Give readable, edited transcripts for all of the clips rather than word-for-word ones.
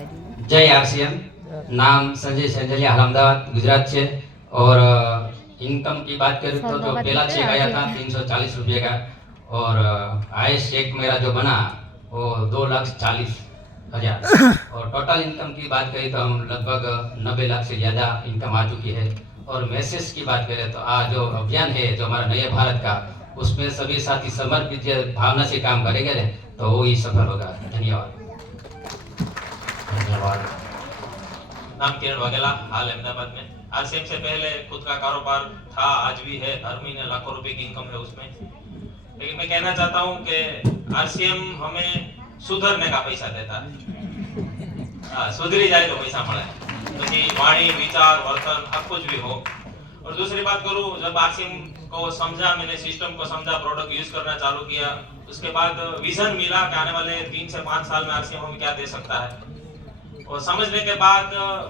जय आरसीएम। नाम संजय सेंजलिया, अहमदाबाद गुजरात से। और इनकम की बात करें तो जो पहला चेक आया था 340 रुपये का, और हाईएस्ट चेक मेरा जो बना वो 2,40,000। और टोटल इनकम की बात करें तो हम लगभग 90 लाख से ज़्यादा इनकम आ चुकी है। और मैसेज की बात करें तो आज जो अभियान है जो हमारा नए भारत का, उसमें सभी साथी समर्पित भावना से काम करेंगे ना तो वो ही सफल होगा। धन्यवाद। धन्यवाद। नाम किरण वाघेला, हाल अहमदाबाद में। आरसीएम से पहले खुद का कारोबार था, आज भी है, हर महीने लाखों रुपए की इनकम है उसमें। लेकिन मैं कहना चाहता हूं कि आरसीएम हमें सुधरने का पैसा देता है। सुधरी जाए तो पैसा मिले, क्योंकि वाणी, विचार, वर्तन अब कुछ भी हो। और दूसरी बात करूं, जब आरसीएम को समझा, मैंने सिस्टम को समझा, प्रोडक्ट यूज करना चालू किया, उसके बाद विजन मिला कि आने वाले 3 से 5 साल में आरसीएम हमें क्या दे सकता है। और समझने के बाद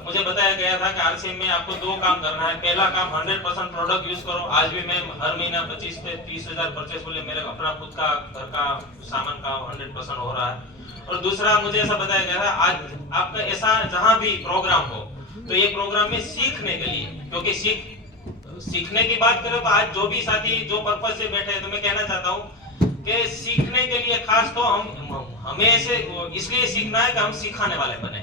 मुझे बताया गया था कि आरसीएम में आपको 2 काम करना है। पहला काम 100% प्रोडक्ट यूज करो। आज भी मैं हर महीना 25 से 30,000 परचेस बोले, मेरे अपना खुद का घर का सामान का 100% हो रहा है। और दूसरा मुझे ऐसा बताया गया था, आज आपका ऐसा जहां भी प्रोग्राम हो तो ये प्रोग्राम में सीखने के लिए, क्योंकि सीखने की बात करें तो आज जो भी साथी जो पर्पज से बैठे हैं, तो मैं कहना चाहता हूँ कि सीखने के लिए खास तो हमें ऐसे इसलिए सीखना है कि हम सिखाने वाले बने।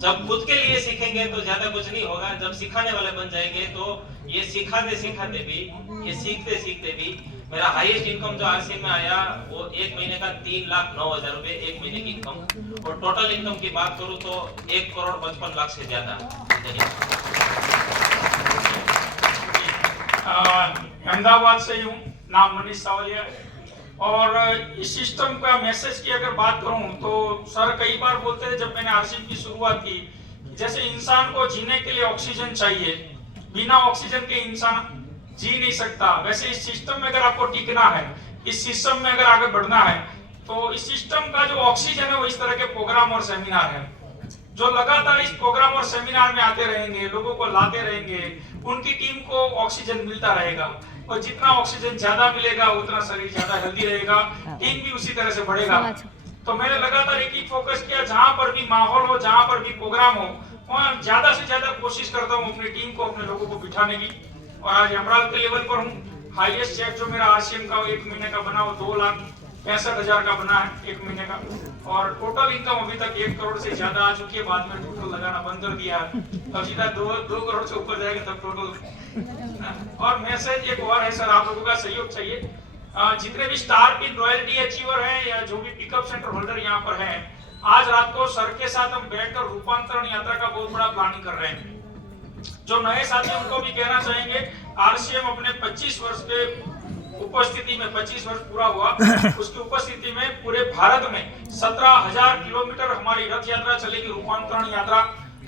जब खुद के लिए सीखेंगे तो ज्यादा कुछ नहीं होगा, जब सिखाने वाले बन जाएंगे तो ये सिखाते सिखाते भी, ये सीखते सीखते भी, मेरा हाईएस्ट इनकम जो आरसीएम में आया वो 1 महीने का 3,09,000 रुपए 1 महीने की इनकम। और टोटल इनकम की बात करूं तो 1,55,00,000 से ज्यादा। अहमदाबाद से हूँ, नाम मनीष सावलिया। और इस सिस्टम का मैसेज की अगर बात करूं तो सर कई बार बोलते हैं, जब मैंने आरसीएम की शुरुआत की, जैसे इंसान को जीने के लिए ऑक्सीजन चाहिए, बिना ऑक्सीजन के इंसान जी नहीं सकता, वैसे इस सिस्टम में अगर आपको टिकना है, इस सिस्टम में अगर आगे बढ़ना है, तो इस सिस्टम का जो ऑक्सीजन है वो इस तरह के प्रोग्राम और सेमिनार है, जो लगातार इस प्रोग्राम और सेमिनार में आते रहेंगे, लोगों को लाते रहेंगे, उनकी टीम को ऑक्सीजन मिलता रहेगा। और जितना ऑक्सीजन ज्यादा मिलेगा उतना शरीर ज्यादा हेल्दी रहेगा, टीम भी उसी तरह से बढ़ेगा। तो मैंने लगातार एक ही फोकस किया, जहां पर भी माहौल हो, जहां पर भी प्रोग्राम हो, वहां ज्यादा से ज्यादा कोशिश करता हूँ अपनी टीम को, अपने लोगों को बिठाने की। और आज अमरावती के लेवल पर हूँ। हाईएस्ट चेक जो मेरा आरसीएम का 1 महीने का बना वो 2,65,000 का बना है 1 महीने का। और टोटल इनकम अभी तक 1 करोड़ से ज्यादा आ चुकी है। बाद में टोटल लगाना बंद कर दिया है, अब सीधा 2 करोड़ से ऊपर जाएगा तब टोटल। और मैसेज एक और है सर, आप लोगों का सहयोग चाहिए। जितने भी स्टार पिन रॉयल्टी अचीवर हैं या जो भी पिकअप सेंटर होल्डर यहाँ पर हैं, आज रात को सर के साथ हम बैठकर रूपांतरण यात्रा का बहुत बड़ा प्लानिंग कर रहे हैं। जो नए साथी उनको भी कहना चाहेंगे, आरसीएम अपने 25 वर्ष के उपस्थिति में, 25 वर्ष पूरा हुआ, उसकी उपस्थिति में पूरे भारत में 17,000 किलोमीटर हमारी रथ यात्रा चलेगी, रूपांतरण यात्रा।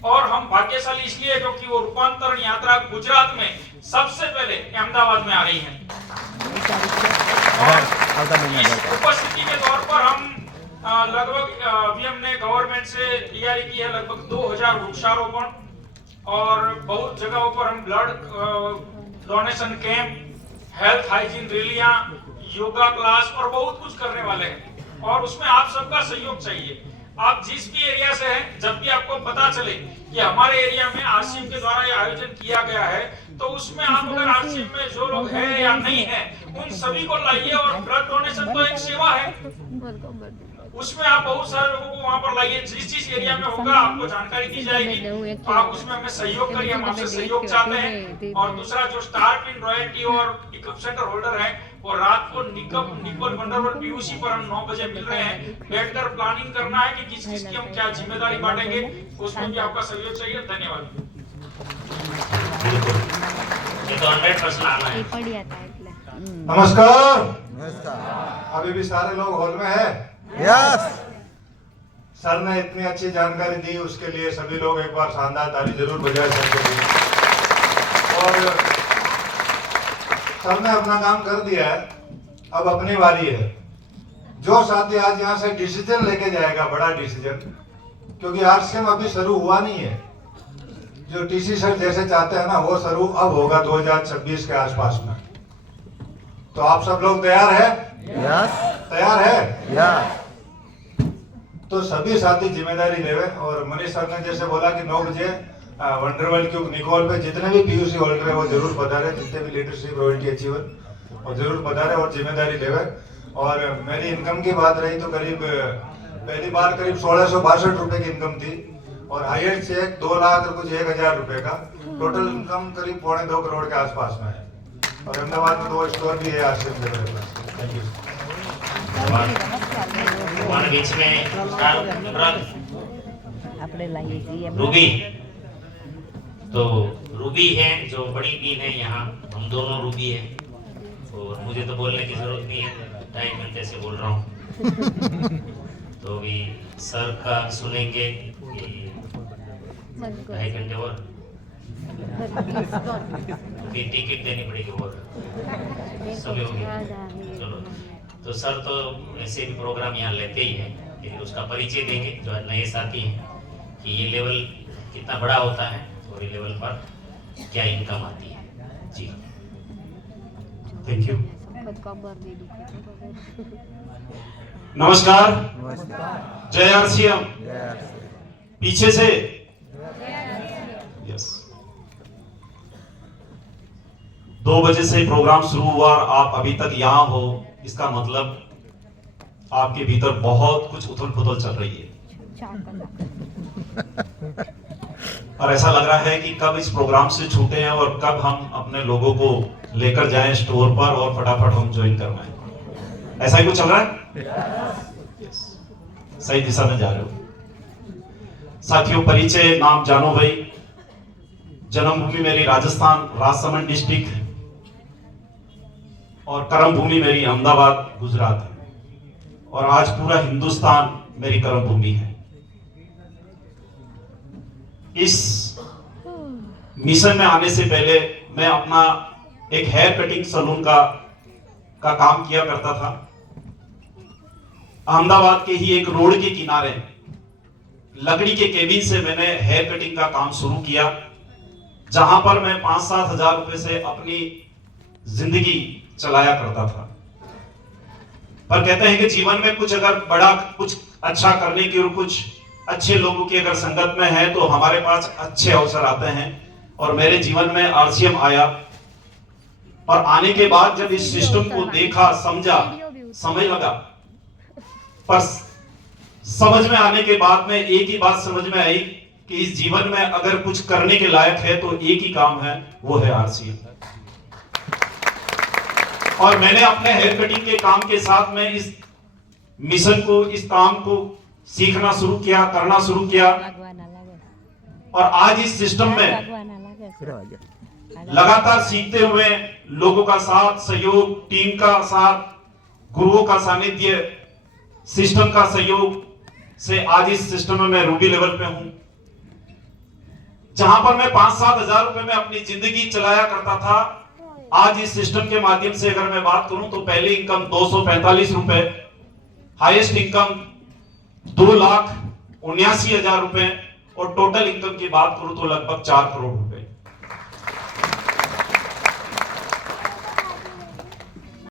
और हम भाग्यशाली इसलिए क्योंकि वो रूपांतरण यात्रा गुजरात में सबसे पहले अहमदाबाद में आ रही है। उपस्थिति के तौर पर हम लगभग अभी हमने गवर्नमेंट से तैयारी की है लगभग 2,000 वृक्षारोपण, और बहुत जगहों पर हम blood donation camp, health hygiene रैलियां, योगा क्लास और बहुत कुछ करने वाले हैं। और उसमें आप सबका सहयोग चाहिए। आप जिस भी एरिया से हैं, जब भी आपको पता चले कि हमारे एरिया में आरसीएम के द्वारा ये आयोजन किया गया है, तो उसमें आप अगर आरसीएम में जो लोग हैं या नहीं है, उन सभी को लाइए। और ब्लड डोनेशन तो एक सेवा है, उसमें आप बहुत सारे लोगों को वहां पर लाइए। जिस एरिया में होगा आपको जानकारी दी जाएगी, तो आप उसमें हमें सहयोग करिए, हम आपसे सहयोग चाहते हैं। और दूसरा, जो स्टार पिन रॉयल्टी और पिकअप सेंटर होल्डर है, वो रात को निकोल बंडरवर्ड पीयूसी पर हम 9 बजे मिल रहे हैं, बैठकर प्लानिंग करना है कि किस किस की हम क्या जिम्मेदारी बांटेंगे, उसमें भी आपका सहयोग चाहिए। धन्यवाद। ये तो 100% आना है। नमस्कार। अभी भी सारे लोग हॉल में हैं? यस। सर ने इतनी अच्छी जानकारी दी, उसके लिए सभी लोग एक बार शानदार ताली जरूर बजाएं सर के लिए। और सर ने अपना काम कर दिया है, अब अपनी बारी है। जो साथी आज यहाँ से डिसीजन लेके जाएगा, बड़ा डिसीजन, क्योंकि आरसीएम अभी शुरू हुआ नहीं है। जो टीसी सर जैसे चाहते हैं ना, वो शुरू अब होगा 2026 के आसपास में। तो आप सब लोग तैयार है? यस। तैयार है? यस। तो सभी साथी जिम्मेदारी लेवे। और मनीष सर ने जैसे बोला कि 9 बजे वंडरवर्ल्ड क्यूब निकोल पे जितने भी पीयूसी होल्डर है वो जरूर पधारे, जितने भी लीडरशिप रॉयल्टी अचीवर वो जरूर पधारे और जिम्मेदारी लेवे। और मेरी इनकम की बात रही तो करीब पहली बार करीब 1662 रुपए की इनकम थी और हाईएस्ट चेक 2 लाख और कुछ 1000 रुपए का। टोटल इनकम करीब 2.25 करोड़ के आसपास में है। और अहमदाबाद में 2 स्टोर भी है आश्रम के मेरे पास। Thank you. हमारे बीच में रूबी, तो रूबी है जो बड़ी टीम है यहाँ, हम दोनों रूबी है और मुझे तो बोलने की जरूरत नहीं है, 2.5 घंटे से बोल रहा हूँ। तो भी सर का सुनेंगे कि 2.5 घंटे और भी टिकट देनी पड़ेगी और समय हो गया। चलो, तो सर तो ऐसे भी प्रोग्राम यहाँ लेते ही हैं, लेकिन उसका परिचय देंगे जो नए साथी हैं कि ये लेवल कितना बड़ा होता है और ये लेवल पर क्या इनकम आती है। जी थैंक यू। नमस्कार, जय आरसीएम। पीछे से यस। 2 बजे से प्रोग्राम शुरू हुआ और आप अभी तक यहाँ हो, इसका मतलब आपके भीतर बहुत कुछ उथल पुथल चल रही है और ऐसा लग रहा है कि कब इस प्रोग्राम से छूटे हैं और कब हम अपने लोगों को लेकर जाएं स्टोर पर और फटाफट हम ज्वाइन करना है। ऐसा ही कुछ चल रहा है? सही दिशा में जा रहे हो। साथियों, परिचय, नाम जानो भाई, जन्मभूमि मेरी राजस्थान, राजसमंद डिस्ट्रिक्ट और कर्म भूमि मेरी अहमदाबाद गुजरात है और आज पूरा हिंदुस्तान मेरी कर्म भूमि है। इस मिशन में आने से पहले मैं अपना एक हेयर कटिंग सैलून का काम किया करता था। अहमदाबाद के ही एक रोड के किनारे लकड़ी के केबिन से मैंने हेयर कटिंग का काम शुरू किया, जहां पर मैं 5-7 हजार रुपए से अपनी जिंदगी चलाया करता था। पर कहते हैं कि जीवन में कुछ अगर बड़ा कुछ अच्छा करने की और कुछ अच्छे लोगों की अगर संगत में है तो हमारे पास अच्छे अवसर आते हैं। और मेरे जीवन में आरसीएम आया और आने के बाद जब इस सिस्टम को देखा, समझा, समझ लगा, पर समझ में आने के बाद में एक ही बात समझ में आई कि इस जीवन में अगर कुछ करने के लायक है तो एक ही काम है, वो है आरसीएम। और मैंने अपने हेयर कटिंग के काम के साथ में इस मिशन को, इस काम को सीखना शुरू किया, करना शुरू किया और आज इस सिस्टम में लगातार सीखते हुए लोगों का साथ, सहयोग, टीम का साथ, गुरुओं का सानिध्य, सिस्टम का सहयोग से आज इस सिस्टम में मैं रूबी लेवल पे हूं, जहां पर मैं 5-7 हजार रुपए में अपनी जिंदगी चलाया करता था। आज इस सिस्टम के माध्यम से अगर मैं बात करूं तो पहली इनकम 245 रुपए, हाईएस्ट इनकम 2,79,000 रुपए और टोटल इनकम की बात करूं तो लगभग 4 करोड़।